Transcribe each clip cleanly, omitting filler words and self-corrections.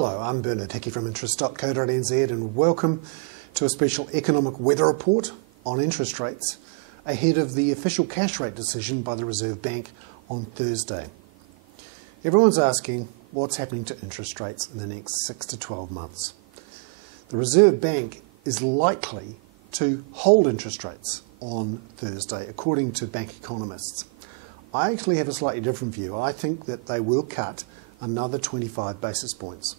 Hello, I'm Bernard Hickey from interest.co.nz and welcome to a special economic weather report on interest rates ahead of the official cash rate decision by the Reserve Bank on Thursday. Everyone's asking what's happening to interest rates in the next 6 to 12 months. The Reserve Bank is likely to hold interest rates on Thursday, according to bank economists. I actually have a slightly different view. I think that they will cut another 25 basis points.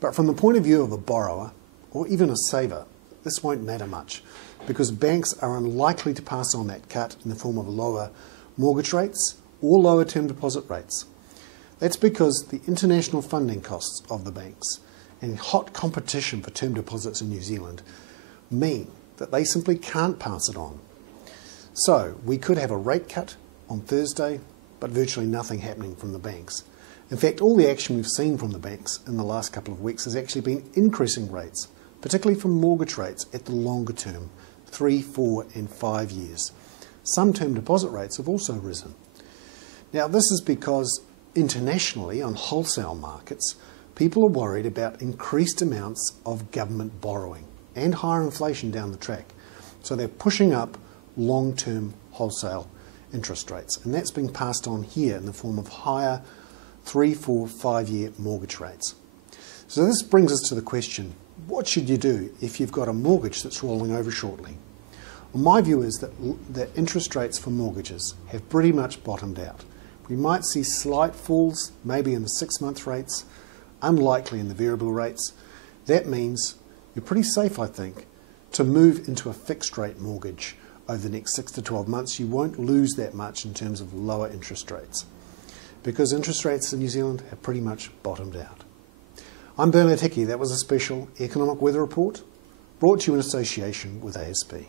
But from the point of view of a borrower, or even a saver, this won't matter much, because banks are unlikely to pass on that cut in the form of lower mortgage rates or lower term deposit rates. That's because the international funding costs of the banks and hot competition for term deposits in New Zealand mean that they simply can't pass it on. So we could have a rate cut on Thursday, but virtually nothing happening from the banks. In fact, all the action we've seen from the banks in the last couple of weeks has actually been increasing rates, particularly for mortgage rates at the longer term, 3, 4 and 5 years. Some term deposit rates have also risen. Now this is because internationally on wholesale markets, people are worried about increased amounts of government borrowing and higher inflation down the track. So they're pushing up long-term wholesale interest rates, and that's being passed on here in the form of higher 3, 4, 5-year mortgage rates. So this brings us to the question, what should you do if you've got a mortgage that's rolling over shortly? Well, my view is that interest rates for mortgages have pretty much bottomed out. We might see slight falls, maybe in the 6-month rates, unlikely in the variable rates. That means you're pretty safe, I think, to move into a fixed rate mortgage over the next 6 to 12 months. You won't lose that much in terms of lower interest rates, because interest rates in New Zealand have pretty much bottomed out. I'm Bernard Hickey. That was a special economic weather report brought to you in association with ASB.